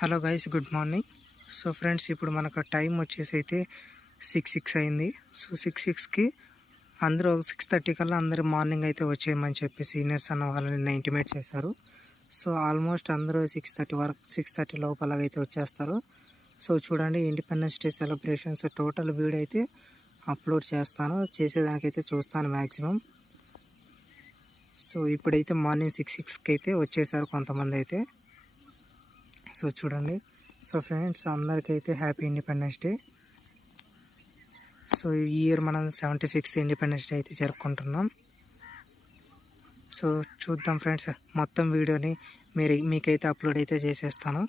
Hello guys, good morning. So friends, ఇప్పుడు మనకు time వచ్చేసి అయితే 6 అయింది. సో 6కి అందరూ 6:30 కల్లా అందరూ మార్నింగ్ అయితే వచ్చేయమని చెప్పి సీనియర్స్ అన్న వాళ్ళని ఇంటిమేట్ చేశారు. సో ఆల్మోస్ట్ అందరూ 6:30 లోపల అయితే వచ్చేస్తారు. సో చూడండి, independence day celebrations total video అయితే అప్లోడ్ చేస్తాను, చేసేదానికైతే చూస్తాను మ్యాక్సిమం. సో ఇప్పుడైతే మార్నింగ్ 6కి అయితే వచ్చేసారు కొంతమంది అయితే. సో చూడండి. సో ఫ్రెండ్స్, అందరికైతే హ్యాపీ ఇండిపెండెన్స్ డే. సో ఈ ఇయర్ మనం 76th ఇండిపెండెన్స్ డే అయితే జరుపుకుంటున్నాం. సో చూద్దాం ఫ్రెండ్స్, మొత్తం వీడియోని మీకైతే అప్లోడ్ అయితే చేసేస్తాను.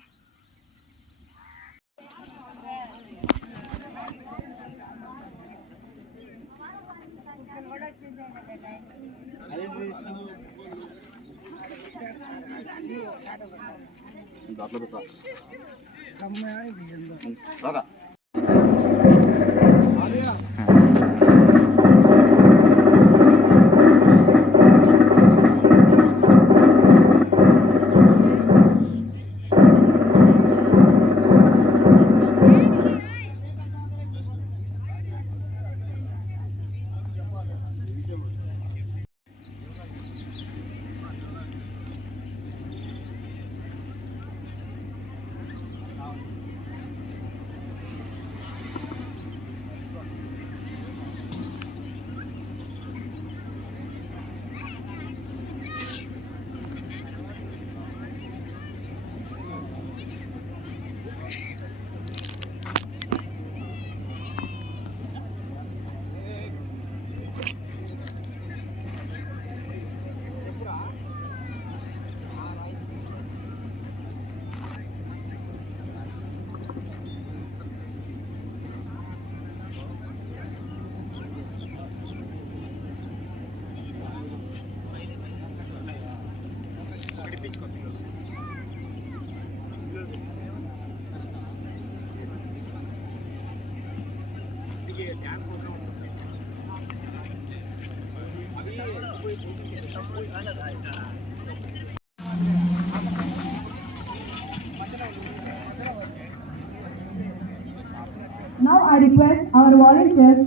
Now I request our volunteers,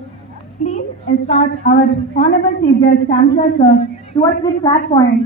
please escort our Honorable Chief Guest Chancellor Sir towards the flag point.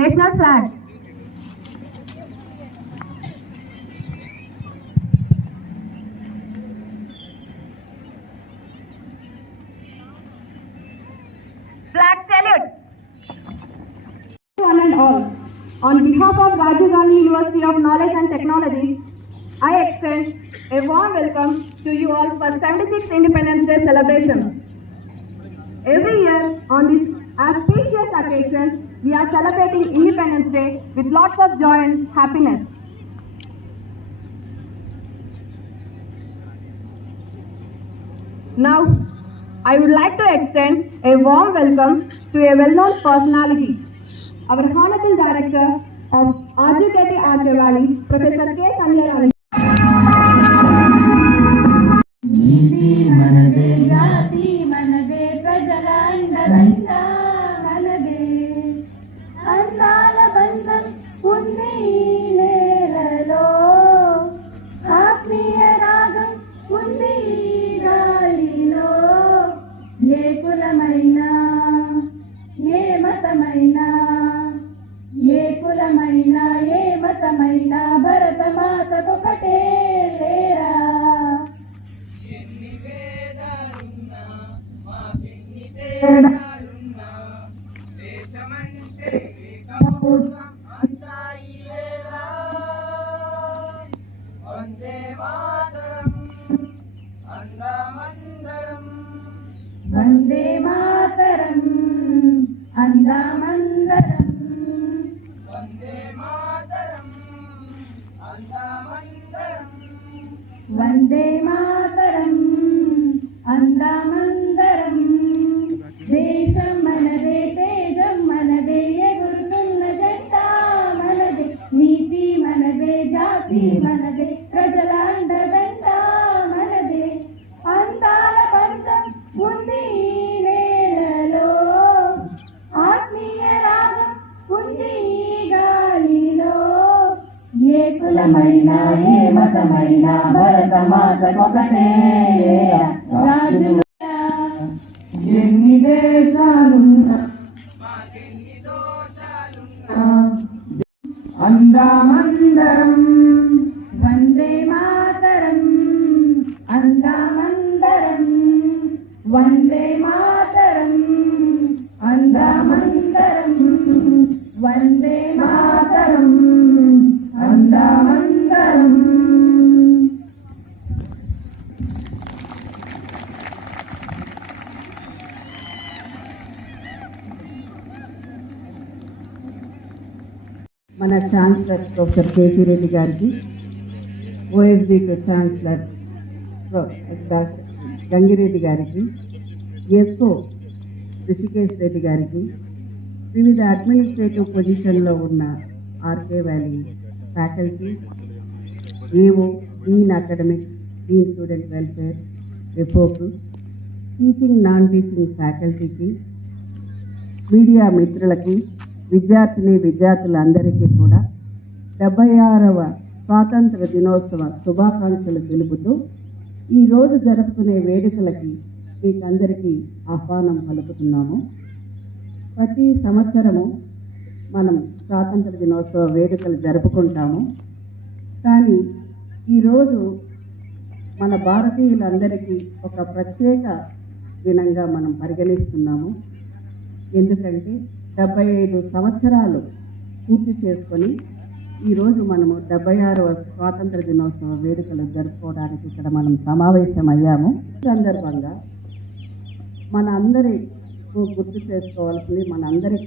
National flag. Flag salute. One and all, on behalf of Rajiv Gandhi University of Knowledge and Technology, I extend a warm welcome to you all for 76th Independence Day celebration. Every year on this auspicious occasion, we are celebrating Independence Day with lots of joy and happiness. Now, I would like to extend a warm welcome to a well-known personality, our Honorable Director of RGKT Archivali, Professor K. Kanyarani. భరత మాతకు ఒకటే లేరా, ఎన్ని వేదాలున్నా మాకెన్ని తేడాలున్నా దేశమంటే అంతా ఈ వేళ వందే మాతరం అందమందరం అందామందరం వందే మాతరం అందామందరం దేశం మనదే తేజం మనదే ఎగురుతున్న జెండా మనదే నీతి మనదే జాతి మనదే ప్రజల అండదండ మనదే అందాల పంతం ఉంది ఈ నేలలో ఆత్మీయ రాగం ఉంది ఈ గాలిలో ఏ కులమైన ఏ మతమైన భరత మాతకొకటే రాజు ఎన్ని దేశాలున్నా అందామందరం వందే మాతరం అందామందరం వందే మాతరం అందామందరం వందే మాతరం అందామందరం. మన ఛాన్సలర్ ప్రొఫెసర్ కేసీ రెడ్డి గారికి, ఓఎస్డి ఛాన్సలర్ గంగిరెడ్డి గారికి, ఎస్ఓ రిషికేష్ రెడ్డి గారికి, వివిధ అడ్మినిస్ట్రేటివ్ పొజిషన్లో ఉన్న RK valley faculty, AO, dean academics, dean student welfare, report, teaching non teaching ఫ్యాకల్టీకి, మీడియా మిత్రులకి, విద్యార్థులందరికీ కూడా 76వ స్వాతంత్ర దినోత్సవ శుభాకాంక్షలు తెలుపుతూ ఈరోజు జరుపుకునే వేడుకలకి మీకందరికీ ఆహ్వానం పలుకుతున్నాము. ప్రతి సంవత్సరము మనం స్వాతంత్ర దినోత్సవ వేడుకలు జరుపుకుంటాము. కానీ ఈరోజు మన భారతీయులందరికీ ఒక ప్రత్యేక దినంగా మనం పరిగణిస్తున్నాము. ఎందుకంటే 75 సంవత్సరాలు పూర్తి చేసుకొని ఈరోజు మనము 76వ స్వాతంత్ర దినోత్సవ వేడుకలు జరుపుకోవడానికి ఇక్కడ మనం సమావేశమయ్యాము. ఈ సందర్భంగా మన అందరి గుర్తు చేసుకోవాల్సింది మన అందరి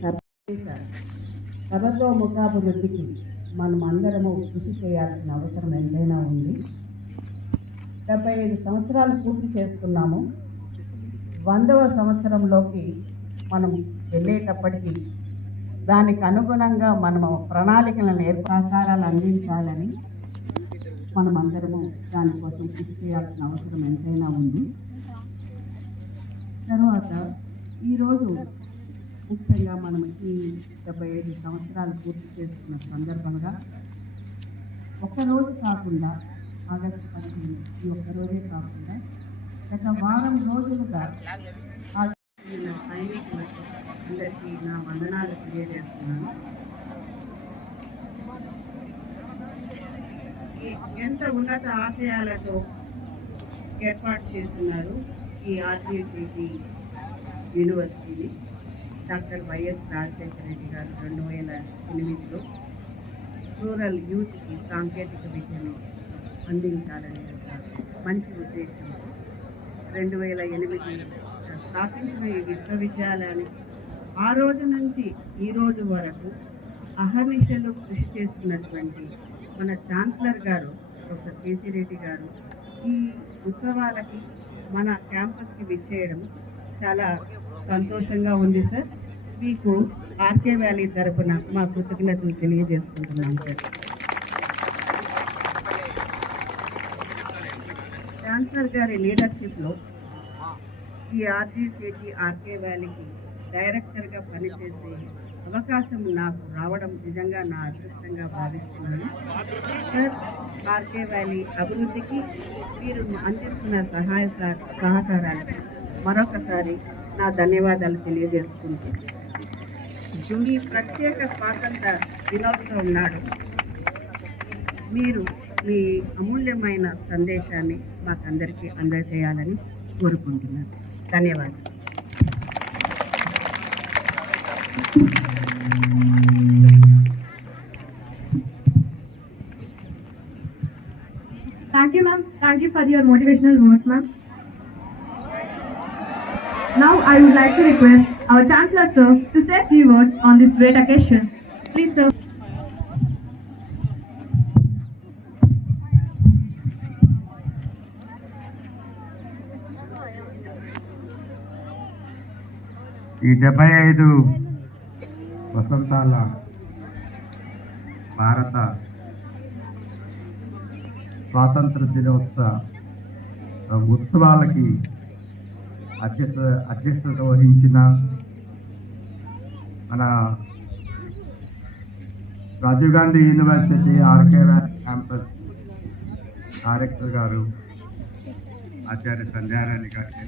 సర్వతోముఖాభివృద్ధికి మనం అందరము కృషి చేయాల్సిన అవసరం ఎంతైనా ఉంది. 75 సంవత్సరాలు పూర్తి చేసుకున్నాము. 100వ సంవత్సరంలోకి మనం వెళ్ళేటప్పటికీ దానికి అనుగుణంగా మనము ప్రణాళికలను సహకారాలు అందించాలని మనం అందరము దానికోసం కృషి చేయాల్సిన అవసరం ఎంతైనా ఉంది. తర్వాత ఈరోజు ముఖ్యంగా మనం ఈ 75 సంవత్సరాలు పూర్తి చేసుకున్న సందర్భంగా ఒక్కరోజు కాకుండా ఆగస్టు 15 ఈ ఒక్కరోజే కాకుండా గత వారం రోజులుగా సైనికులకు అందరికీ నా వందనాలు తెలియజేస్తున్నాను. ఎంత ఉన్నత ఆశయాలతో ఏర్పాటు చేస్తున్నారు ఈ ఆర్జీసీటీ యూనివర్సిటీని. డాక్టర్ వైఎస్ రాజశేఖర రెడ్డి గారు 2008లో రూరల్ యూత్కి సాంకేతిక విద్యను అందించాలని ఒక మంచి ఉద్దేశంతో 2008 స్థాపించిన ఈ విశ్వవిద్యాలయాన్ని ఆ రోజు నుంచి ఈ రోజు వరకు అహర్నిశలు కృషి చేస్తున్నటువంటి మన ఛాన్సలర్ గారు డాక్టర్ కేసీ రెడ్డి గారు ఈ ఉత్సవాలకి మన క్యాంపస్కి విచ్చేయడం చాలా సంతోషంగా ఉంది సార్. మీకు ఆర్కే వ్యాలీ తరపున మా కృతజ్ఞతలు తెలియజేసుకుంటున్నాం సార్. ఛాన్సలర్ గారి లీడర్షిప్లో ఈ ఆర్జీసీటీ ఆర్కే వ్యాలీకి డైరెక్టర్గా పనిచేసే అవకాశం నాకు రావడం నిజంగా నా అదృష్టంగా భావిస్తున్నాను సార్. ఆర్కే వ్యాలీ అభివృద్ధికి మీరు అందిస్తున్న సహాయ సహకారాలకు మరొకసారి నా ధన్యవాదాలు తెలియజేసుకుంటూ ఈ ప్రత్యేక స్వాతంత్ర దినోత్సవం నాడు మీరు మీ అమూల్యమైన సందేశాన్ని మాకందరికీ అందజేయాలని కోరుకుంటున్నాను. ధన్యవాదాలు. Thank you, ma'am. Thank you for your motivational words, ma'am. Now I would like to request our Chancellor, sir, to say a few words on this great occasion. Please, sir. ఈ 75 వసంతాల భారత స్వాతంత్ర దినోత్సవ ఉత్సవాలకి అధ్యక్షత వహించిన మన Rajiv Gandhi university RK campus director గారు ఆచార్య సంధ్యారాణి గారికి,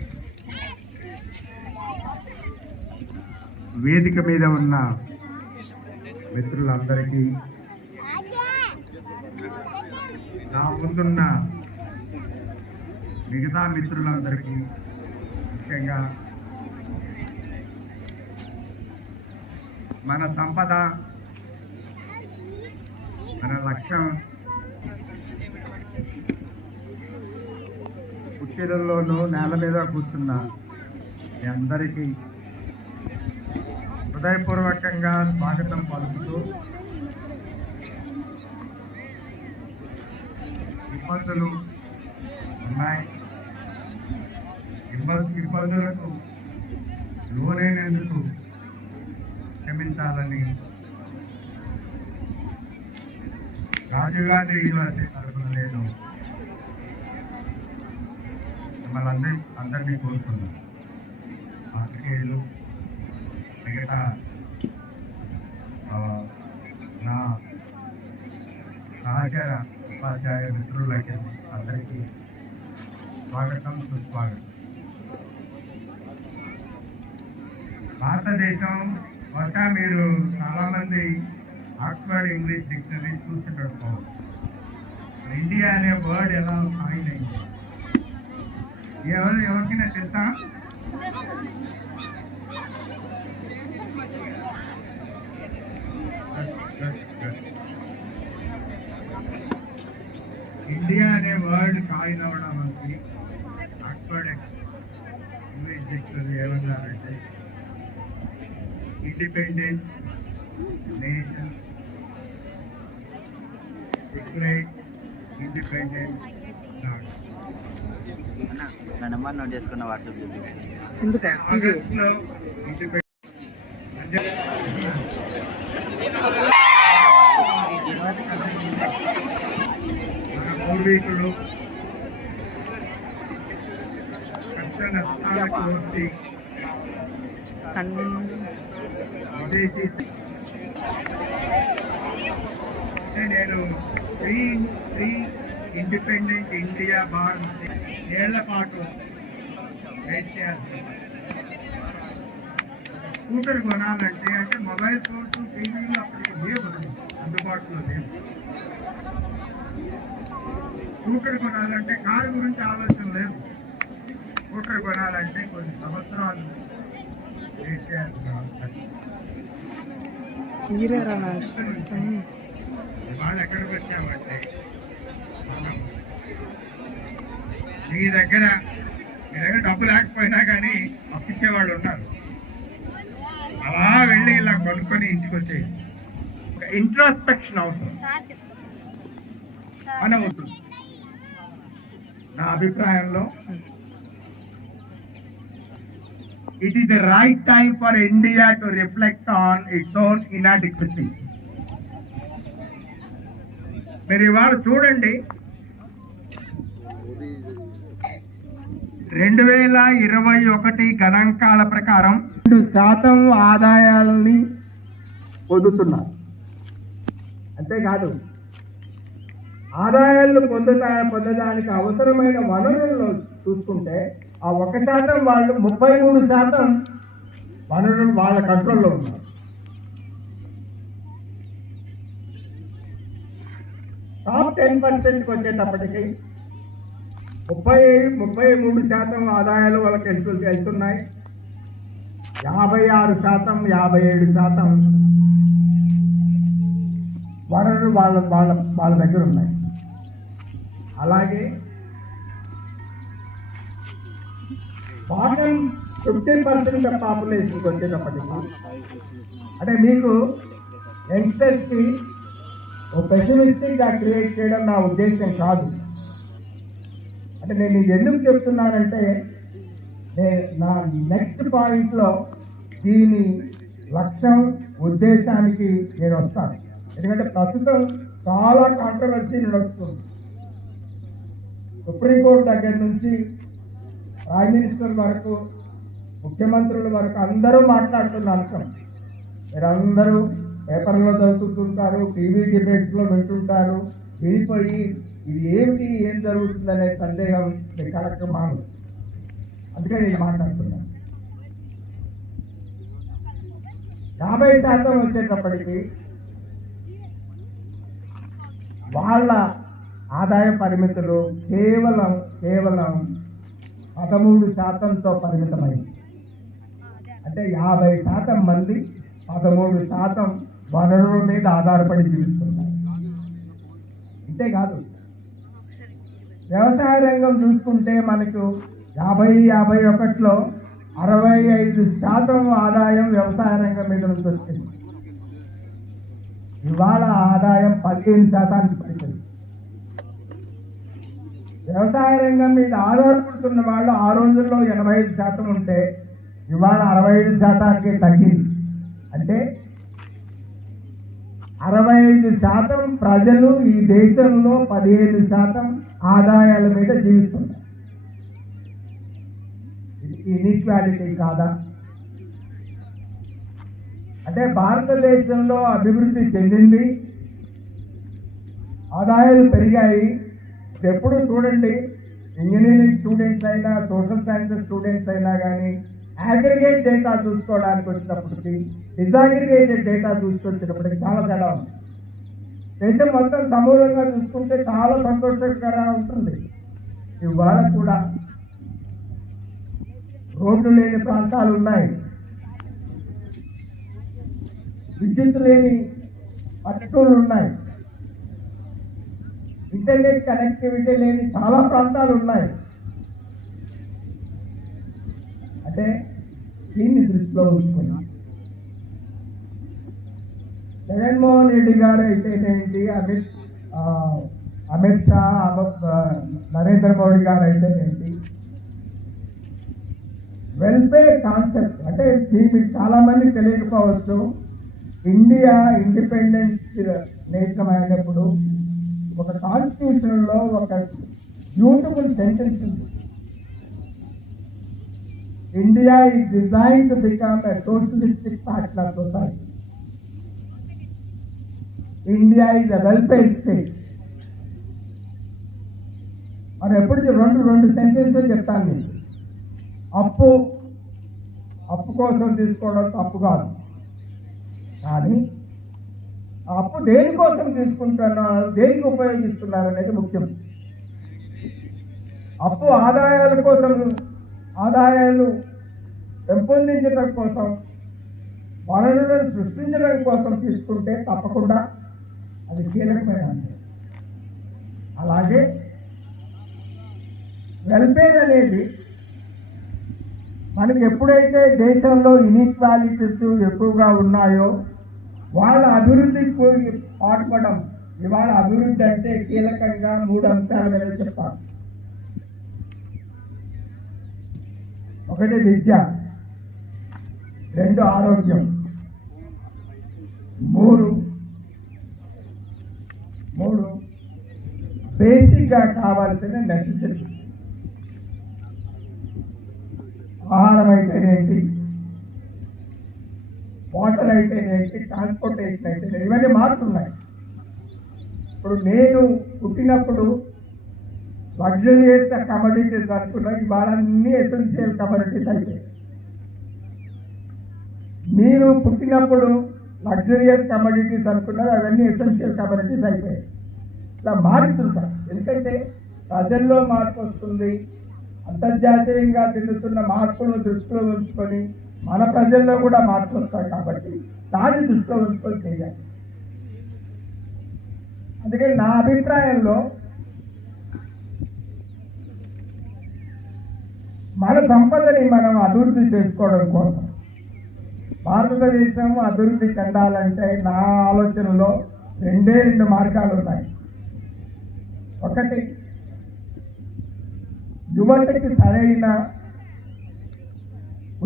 వేదిక మీద ఉన్న మిత్రులందరికీ, నా ముందున్న మిగతా మిత్రులందరికీ, ముఖ్యంగా మన సంపద, మన లక్ష్యం కుర్చీలలోనూ నేల మీద కూర్చున్న మీ అందరికీ హృదయపూర్వకంగా స్వాగతం పలుకుతూ, ఇబ్బందులు ఉన్నాయి, ఇబ్బందులకు లోనైనందుకు క్షమించాలని రాజీవ్ గాంధీ యూనివర్సిటీ తరఫున నేను మిమ్మల్ని అందరినీ కోరుతున్నాను. పాత్రికేయులు, మిగతా నా సహచర ఉపాధ్యాయ మిత్రులకి అందరికీ స్వాగతం, సుస్వాగతం. భారతదేశం బహుశా మీరు చాలామంది ఆక్స్ఫర్డ్ ఇంగ్లీష్ డిక్షనరీ చూసి పెట్టుకోవాలి. ఇండియా అనే వర్డ్ ఎలా కాయిన్ అయింది ఎవరికైనా తెలుసా? ఇండియా అనే వర్డ్ కాయిన్ అవడం మనకి ఆక్స్ఫర్డ్ ఇంగ్లీష్ డిక్షనరీ ఏమన్నారంటే independent nation, declared independent start. నా నెంబర్ నోట్ చేసుకున్న వాట్సాప్ ఎందుకు ఆగస్టులో ఇండిపెండెంట్ మన పూర్వీకులు కష్ట నష్టాలకు వచ్చి విదేశీ నేను ఫ్రీ ఇండిపెండెంట్ ఇండియా బార్ ఏళ్ల పాటు వెయిట్ చేయాల్సి, స్కూటర్ కొనాలంటే అంటే మొబైల్ ఫోన్స్, టీవీలు అప్పటికి లేవు, అందుబాటులో లేవు. స్కూటర్ కొనాలంటే కారు గురించి ఆలోచన లేదు. స్కూటర్ కొనాలంటే కొన్ని సంవత్సరాలు వెయిట్ చేయాల్సిన అవసరం. వాళ్ళు ఎక్కడికి వచ్చామంటే మీ దగ్గర డబ్బు లేకపోయినా కానీ అప్పించేవాళ్ళు ఉన్నారు. అలా వెళ్ళి ఇలా కొనుక్కొని ఇంటికి వచ్చేది. ఒక ఇంట్రాస్పెక్షన్ అవసరం అని ఉంటుంది నా అభిప్రాయంలో. It is the right time for India to reflect on its own inadequacy. మీరు ఇవాళ చూడండి, 2021 గణాంకాల ప్రకారం 2% ఆదాయాలని పొందుతున్నారు. అంతేకాదు, ఆదాయాలను పొందడానికి అవసరమైన వనరులను చూసుకుంటే ఆ 1% వాళ్ళు 33% వనరులు వాళ్ళ కంట్రోల్లో ఉన్నారు. టాప్ 10%కి వచ్చేటప్పటికి 33% ఆదాయాలు వాళ్ళకి వెళ్తున్నాయి. 56%, 57% వనరులు వాళ్ళ దగ్గర ఉన్నాయి. అలాగే బాటమ్ 50% పాపులేషన్కి వచ్చేటప్పటికి అంటే మీకు యంగ్స్టర్స్కి ఓ పెసిమిస్టిక్గా క్రియేట్ చేయడం నా ఉద్దేశం కాదు. అంటే నేను ఇది ఎందుకు చెప్తున్నానంటే నా నెక్స్ట్ పాయింట్లో దీని లక్ష్యం ఉద్దేశానికి నేను వస్తాను. ఎందుకంటే ప్రస్తుతం చాలా కాంట్రవర్సీ నడుస్తుంది. సుప్రీంకోర్టు దగ్గర నుంచి ప్రైమ్ మినిస్టర్ వరకు ముఖ్యమంత్రుల వరకు అందరూ మాట్లాడుతున్న అంశం. మీరందరూ పేపర్లో చదువుతుంటారు, టీవీ డిబేట్స్లో వింటుంటారు. విడిపోయి ఇది ఏమిటి, ఏం జరుగుతుందనే సందేహం మీ కరెక్ట్ మాను. అందుకే నేను మాట్లాడుతున్నాను. 50% వచ్చేటప్పటికి వాళ్ళ ఆదాయ పరిమితులు కేవలం 13%తో పరిమితమైంది. అంటే 50% మంది 13% వనరుల మీద ఆధారపడి జీవిస్తున్నారు. అంతేకాదు వ్యవసాయ రంగం చూసుకుంటే మనకు 50-51లో 65% ఆదాయం వ్యవసాయ రంగం మీద నుంచి వచ్చింది. ఇవాళ ఆదాయం 15%కి పడిపోయింది. వ్యవసాయ రంగం మీద ఆధారపడుతున్న వాళ్ళు ఆ రోజుల్లో 85% ఉంటే ఇవాళ 65%కి తగ్గింది. అంటే 65% ప్రజలు ఈ దేశంలో 15% ఆదాయాల మీద జీవిస్తున్నారు. ఇది ఇన్ఈక్వాలిటీ కాదా? అంటే భారతదేశంలో అభివృద్ధి చెందింది, ఆదాయాలు పెరిగాయి. ఎప్పుడు చూడండి, ఇంజనీరింగ్ స్టూడెంట్స్ అయినా సోషల్ సైన్సెస్ స్టూడెంట్స్ అయినా కానీ అగ్రిగేట్ డేటా చూసుకోవడానికి వచ్చినప్పటికీ డిజాగ్రిగేటెడ్ డేటా చూసుకొచ్చినప్పటికీ చాలా తేడా ఉంది. దేశం మొత్తం సమూలంగా చూసుకుంటే చాలా సంతోషకరంగా ఉంటుంది. ఇవాళ కూడా రోడ్లు లేని ప్రాంతాలు ఉన్నాయి, విద్యుత్ లేని పట్టణాలు ఉన్నాయి, ఇంటర్నెట్ కనెక్టివిటీ లేని చాలా ప్రాంతాలు ఉన్నాయి. అంటే దీన్ని దృష్టిలో ఉంచుకున్నాం. జగన్మోహన్ రెడ్డి గారు అయితేనేంటి, అమిత్ షా, నరేంద్ర మోడీ గారు అయితేనేంటి, వెల్ఫేర్ కాన్సెప్ట్ అంటే మీకు చాలా మంది తెలియకపోవచ్చు. ఇండియా ఇండిపెండెన్స్ నేషనల్ అయినప్పుడు ఒక కాన్స్టిట్యూషన్లో ఒక బ్యూటిఫుల్ సెంటెన్స్ ఉంది. India is design to become a socialistic partner society. India is a welfare state. మరి ఎప్పుడు రెండు సెంటెన్స్లు చెప్తాను మీకు. అప్పు కోసం తీసుకోవడం తప్పు కాదు, కానీ అప్పు దేనికోసం తీసుకుంటున్నారు, దేనికి ఉపయోగిస్తున్నారు అనేది ముఖ్యం. అప్పు ఆదాయాల కోసం, ఆదాయాలు పెంపొందించడం కోసం, వనరులను సృష్టించడం కోసం తీసుకుంటే తప్పకుండా అది కీలకమైన అంశం. అలాగే వెల్ఫేర్ అనేది మనకి ఎప్పుడైతే దేశంలో ఇన్ఈక్వాలిటీస్ ఎక్కువగా ఉన్నాయో వాళ్ళ అభివృద్ధికి పోయి పాటుపడడం. ఇవాళ అభివృద్ధి అంటే కీలకంగా 3 అంశాల మీద చెప్తాను. ఒకటి విద్య, 2 ఆరోగ్యం, 3 బేసిక్గా కావాల్సిన నెసెసిటీ. ఆహారం అయితేనేంటి, వాటర్ అయితేనేంటి, ట్రాన్స్పోర్టేషన్ అయితేనే, ఇవన్నీ మారుతున్నాయి. ఇప్పుడు నేను పుట్టినప్పుడు లగ్జరియస్ కమోడిటీస్ అనుకున్నా, ఇవాళ అన్ని ఎసెన్షియల్ కమోడిటీస్ అయిపోయాయి. మీరు పుట్టినప్పుడు లగ్జరియస్ కమోడిటీస్ అనుకున్నారు, అవన్నీ ఎసెన్షియల్ కమోడిటీస్ అయిపోయాయి. ఇలా మారుతుంటారు. ఎందుకంటే ప్రజల్లో మార్పు వస్తుంది. అంతర్జాతీయంగా జరుగుతున్న మార్పులను దృష్టిలో ఉంచుకొని మన ప్రజల్లో కూడా మార్పులు వస్తాయి. కాబట్టి దాన్ని దృష్టిలో ఉంచుకొని చేయాలి. అందుకని నా అభిప్రాయంలో మన సంపదని మనం అభివృద్ధి చేసుకోవడం కోసం. భారతదేశం అభివృద్ధి చెందాలంటే నా ఆలోచనలో రెండు మార్గాలు ఉన్నాయి. ఒకటి, యువతకి సరైన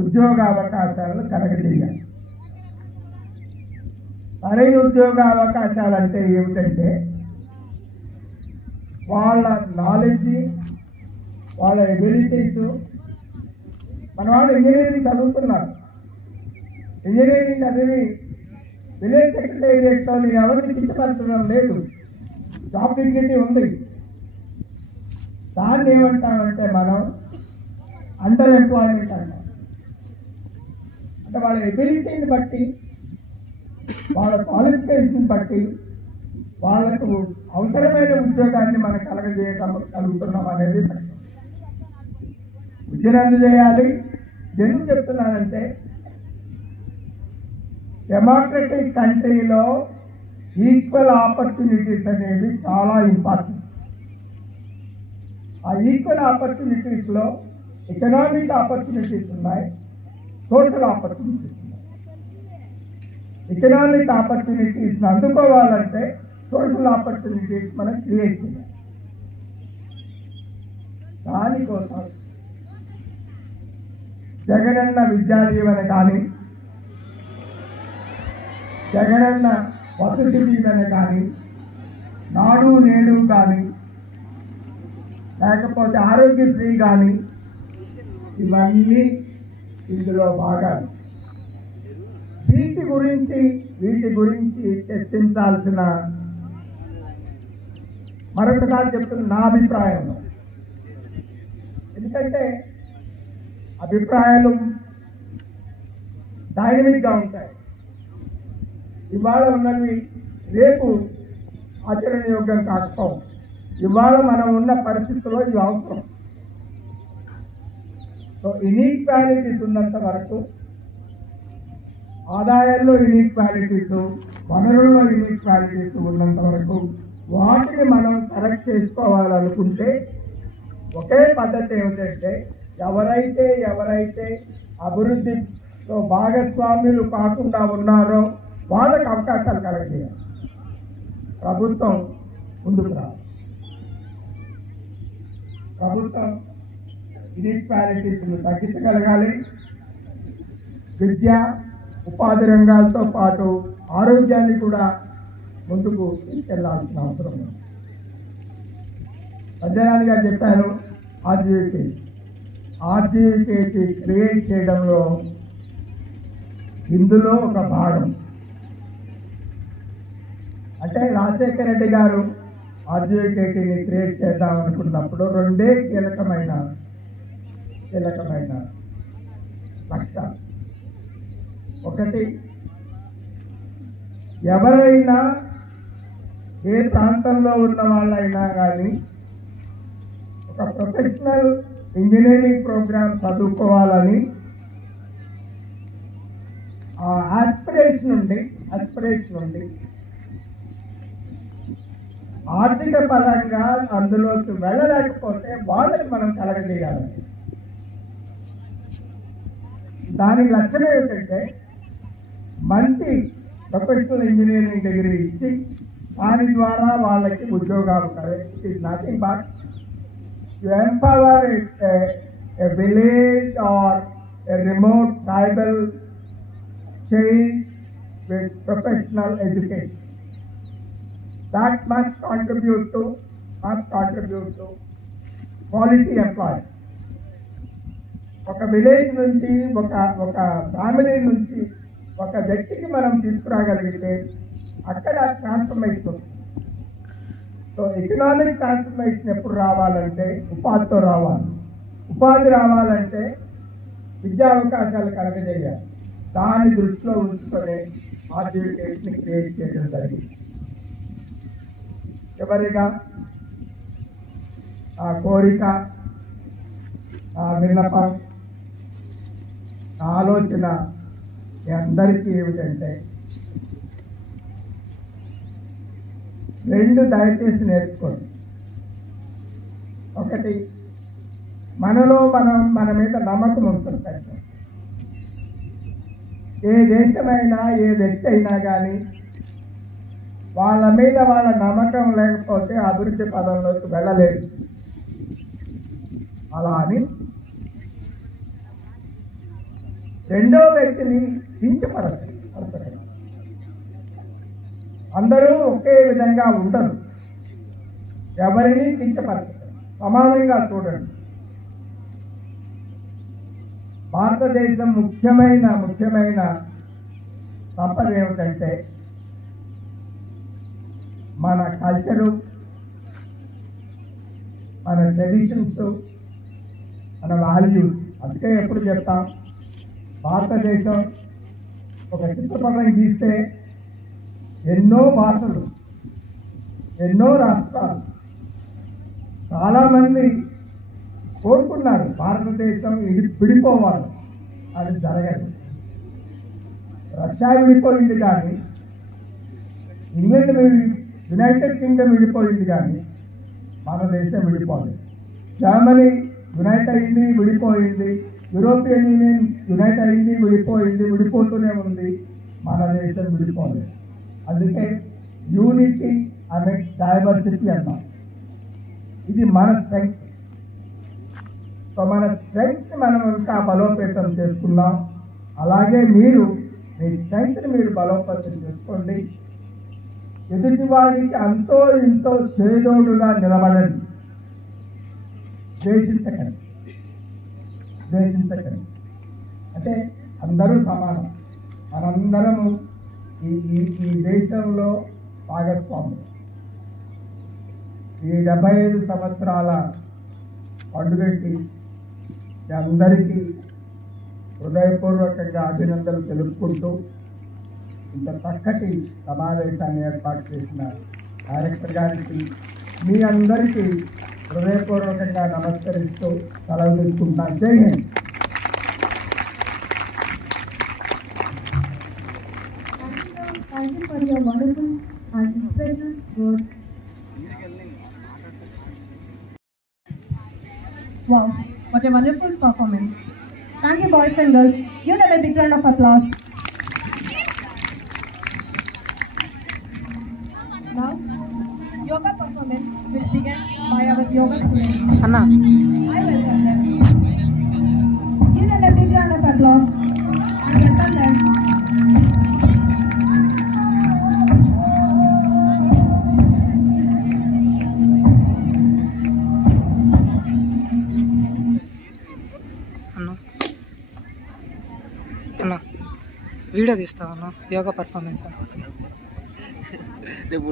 ఉద్యోగ అవకాశాలను కలగజేయాలి. సరైన ఉద్యోగ అవకాశాలు అంటే ఏమిటంటే వాళ్ళ నాలెడ్జ్, వాళ్ళ ఎబిలిటీస్. మన వాళ్ళు ఇంజనీరింగ్ చదువుతున్నారు. ఇంజనీరింగ్ చదివి విలేజ్ సెక్రటేరియట్లో నేను ఎవరిని కించపరచడం లేదు, జాబ్ డిగ్నిటీ ఉంది. దాన్ని ఏమంటామంటే మనం అండర్ ఎంప్లాయ్మెంట్ అంటాం. అంటే వాళ్ళ ఎబిలిటీని బట్టి, వాళ్ళ క్వాలిఫికేషన్ బట్టి వాళ్ళకు అవసరమైన ఉద్యోగాన్ని మనం కలుగుతున్నాం అనేది విజయనందు చేయాలి. ఎందుకు చెప్తున్నానంటే డెమోక్రటిక్ కంట్రీలో ఈక్వల్ ఆపర్చునిటీస్ అనేవి చాలా ఇంపార్టెంట్. ఆ ఈక్వల్ ఆపర్చునిటీస్లో ఎకనామిక్ ఆపర్చునిటీస్ ఉన్నాయి, సోషల్ ఆపర్చునిటీస్ ఉన్నాయి. ఎకనామిక్ ఆపర్చునిటీస్ని అందుకోవాలంటే సోషల్ ఆపర్చునిటీస్ మనం క్రియేట్ చేయాలి. దానికోసం జగనన్న విద్యా దీవెన కానీ, జగనన్న వసతి దీవెన కానీ, నాడు నేడు కానీ, లేకపోతే ఆరోగ్యశ్రీ కానీ, ఇవన్నీ ఇందులో భాగాలు. వీటి గురించి చర్చించాల్సిన, మరొకసారి చెప్తున్న నా అభిప్రాయం. ఎందుకంటే అభిప్రాయాలు డైనమిక్గా ఉంటాయి. ఇవాళ ఉన్నవి రేపు ఆచరణయోగ్యం కాకపోవు. ఇవాళ మనం ఉన్న పరిస్థితుల్లో ఇవి అవసరం. సో ఇన్ఈక్వాలిటీస్ ఉన్నంత వరకు, ఆదాయాల్లో ఇన్ఈక్వాలిటీస్, వనరుల్లో ఇన్ఈక్వాలిటీస్ ఉన్నంత వరకు వాటిని మనం కరెక్ట్ చేసుకోవాలనుకుంటే ఒకే పద్ధతి ఏమిటంటే ఎవరైతే అభివృద్ధిలో భాగస్వామ్యులు కాకుండా ఉన్నారో వాళ్ళకి అవకాశాలు కలగజేయాలి. ప్రభుత్వం ముందుకు రావాలి. ప్రభుత్వం ఇన్ఈక్వాలిటీస్ను తగ్గించగలగాలి. విద్య, ఉపాధి రంగాలతో పాటు ఆరోగ్యాన్ని కూడా ముందుకు తీసుకెళ్లాల్సిన అవసరం ఉంది. సత్యనారాయణ గారు చెప్పారు, ఆర్జీవికేటి క్రియేట్ చేయడంలో ఇందులో ఒక భాగం. అంటే రాజశేఖర రెడ్డి గారు ఆర్జీవికేటిని క్రియేట్ చేద్దాం అనుకున్నప్పుడు రెండే కీలకమైన లక్ష్యాలు. ఒకటి, ఎవరైనా ఏ ప్రాంతంలో ఉన్న వాళ్ళైనా కానీ ఒక ప్రొఫెషనల్ ఇంజనీరింగ్ ప్రోగ్రామ్ చదువుకోవాలని ఆ ఆస్పిరేషన్ నుండి ఆర్థిక పరంగా అందులోకి వెళ్ళలేకపోతే వాళ్ళకి మనం కలగజేయాలి. దాని లక్ష్యం ఏమిటంటే మంచి ప్రొఫెషనల్ ఇంజనీరింగ్ డిగ్రీ ఇచ్చి దాని ద్వారా వాళ్ళకి ఉద్యోగాలు కలగాలి. It is nothing but to empower a village or a remote tribal change with professional education. That must contribute to quality employment. ఒక విలేజ్ నుంచి ఒక ఫ్యామిలీ నుంచి ఒక వ్యక్తికి మనం తీసుకురాగలిగితే అక్కడ ట్రాన్స్ఫర్మేషన్. సో ఎకనామిక్ ట్రాన్స్ఫర్మేషన్ ఎప్పుడు రావాలంటే ఉపాధితో రావాలి. ఉపాధి రావాలంటే విద్యా అవకాశాలు కలగజేయాలి. దాన్ని దృష్టిలో ఉంచుకొని ఆర్జీవికేట్ని క్రియేట్ చేయడం జరిగింది. చివరిగా ఆ కోరిక, ఆ విన్నపం, ఆ ఆలోచన మీ అందరికీ ఏమిటంటే రెండు దయచేసి నేర్చుకోండి. ఒకటి, మనలో మన మీద నమ్మకం ఉంటుంది ప్రజలు. ఏ దేశమైనా ఏ వ్యక్తి అయినా కానీ వాళ్ళ మీద వాళ్ళ నమ్మకం లేకపోతే అభివృద్ధి పదంలోకి వెళ్ళలేదు. అలా అని రెండో వ్యక్తిని కించపడతారు. అందరూ ఒకే విధంగా ఉండరు, ఎవరిని కించపడతారు, సమానంగా చూడండి. భారతదేశం ముఖ్యమైన సంపద ఏమిటంటే మన కల్చరు, మన ట్రెడిషన్స్, మన వాల్యూస్. అందుకే ఎప్పుడు చెప్తాం, భారతదేశం ఒక చిత్రపటం గీస్తే ఎన్నో భాషలు, ఎన్నో రాష్ట్రాలు, చాలామంది కోరుకున్నారు భారతదేశం విడిపోవాలి. అది జరగదు. రష్యా విడిపోయింది కానీ, ఇంగ్లాండ్ యునైటెడ్ కింగ్డమ్ విడిపోయింది కానీ మన దేశం విడిపోలేదు. జర్మనీ యునైట్ అయింది, విడిపోయింది. యూరోపియన్ యూనియన్ యునైట్ అయింది, విడిపోయింది, విడిపోతూనే ఉంది. మన దేశం విడిపోలేదు. అందుకే యూనిటీ అమెక్స్ డైవర్సిటీ అన్నాం. ఇది మన స్ట్రెంగ్త్. సో మన స్ట్రెంగ్త్ మనం ఇంకా బలోపేతం చేసుకున్నాం. అలాగే మీరు మీ స్ట్రెంగ్త్ని మీరు బలోపేతం చేసుకోండి. ఎదుటి వారికి అంతో ఇంతో చేదోడుగా నిలబడండి. ద్వేషించకండి. అంటే అందరూ సమానం. మనందరము ఈ దేశంలో భాగస్వాములు. ఈ 75 సంవత్సరాల పండుగకి అందరికీ హృదయపూర్వకంగా అభినందనలు తెలుపుకుంటూ ఇంత చక్కటి సమావేశాన్ని ఏర్పాటు చేసిన డైరెక్టర్ గారికి, మీ అందరికీ హృదయపూర్వకంగా నమస్కరిస్తూ సెలవు తీసుకుంటున్నాను. జై Hind. Thank you for your wonderful and inspirational words. Wow, what a wonderful performance. Thank you, boys and girls. Give them a big round of applause. Now, yoga performance will begin by our yoga students. అన్నా I welcome them. Give them a big round of applause and welcome them. అన్నా video తీస్తావా అన్న? Yoga performance. రేపు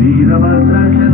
Virabhadrasha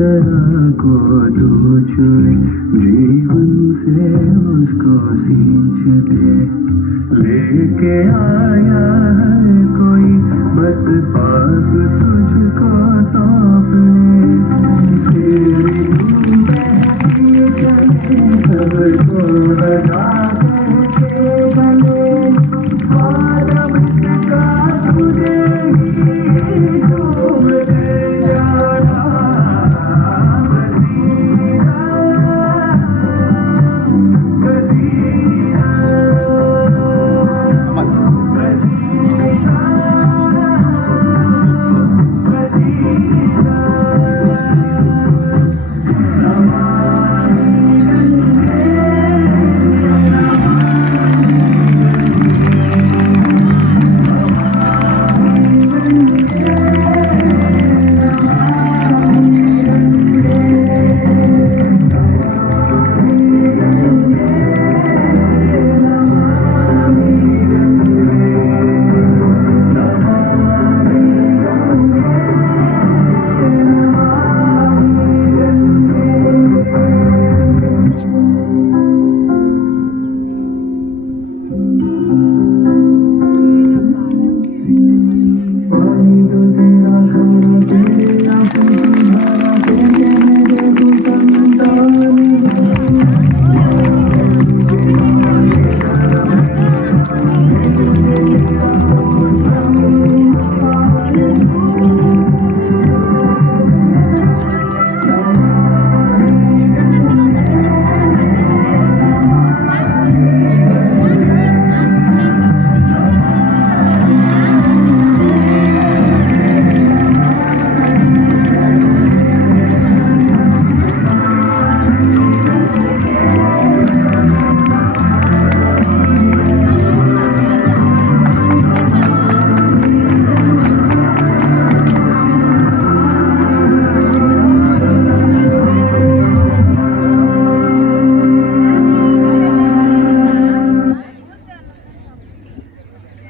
तरह को तू छुए, जीवन से उसको सींच दे। लेके आया है कोई बस पास तुझको सौंप ले। तेरी धूम बहती चले सबको लगा के बने, आदम का तुझे ही डूब दे जाना।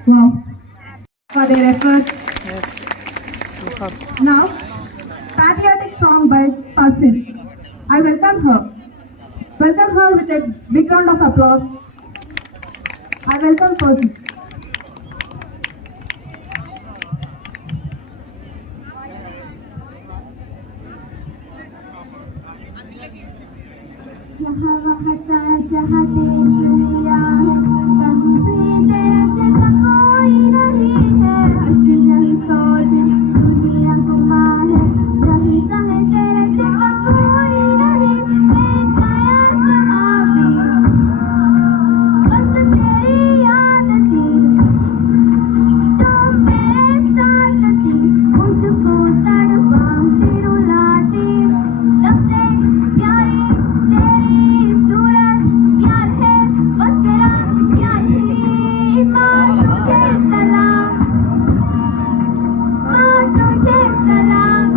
Wow, for their efforts. Now, patriotic song by Pasin. I welcome her. Welcome her with a big round of applause. I welcome Pasin. यहाँ वहाँ जहाँ तेरी दुनिया है, कहीं भी तेरे जैसा कोई नहीं है। हंसी नहीं सोच दुनिया घुमा है, कहीं कहीं तेरे जैसा कोई नहीं। एक आया जहाँ भी बस तेरी याद थी, जो मेरे साथ थी। मुझको तड़पाती रुलाती, सबसे प्यारी तेरी सूरत। प्यार है बस तेरा, प्यार ही माँ तुझे सलाम, माँ तुझे सलाम,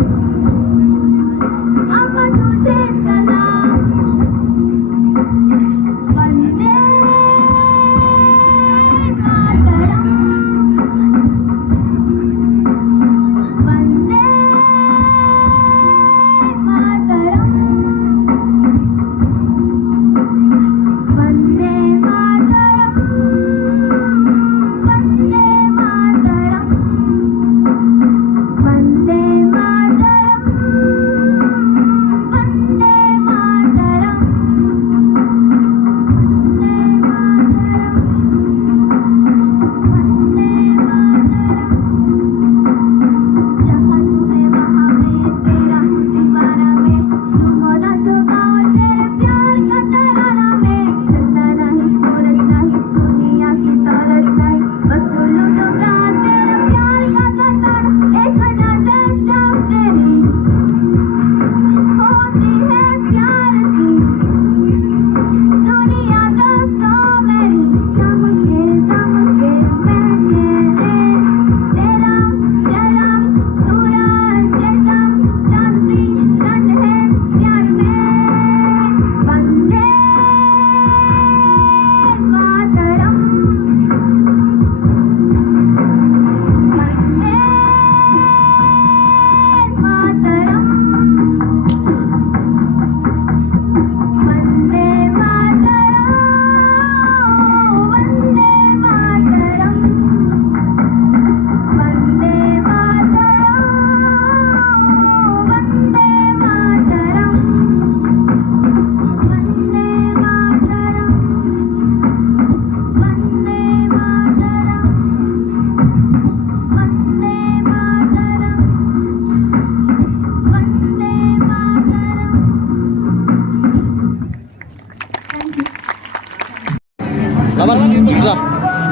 अम्मा तुझे सलाम। वंदे मातरम, वंदे मातरम, वंदे मातरम, वंदे मातरम, वंदे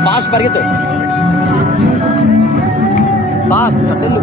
ఫాస్ట్ పరిగెత్తు ఫాస్ట్ అట్టెళ్ళు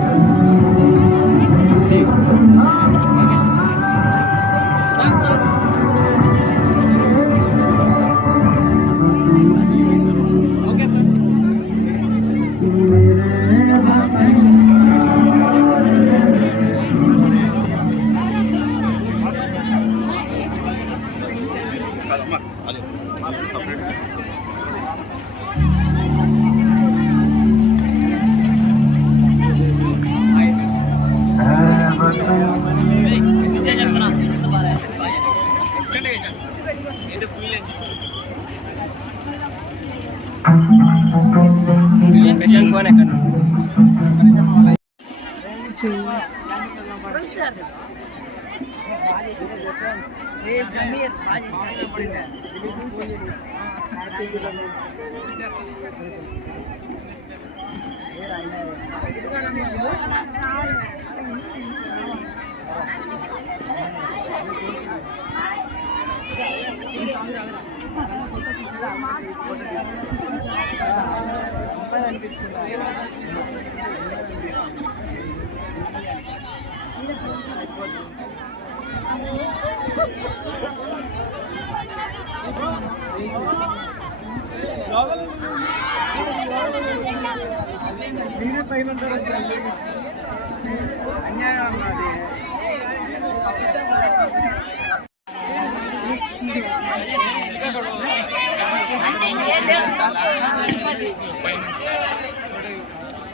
స్పెషల్ ఫోన్ ఎక్కడ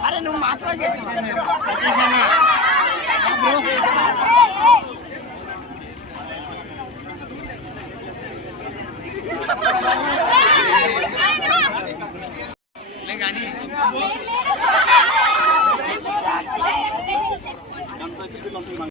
అరే నువ్వు మాత్రం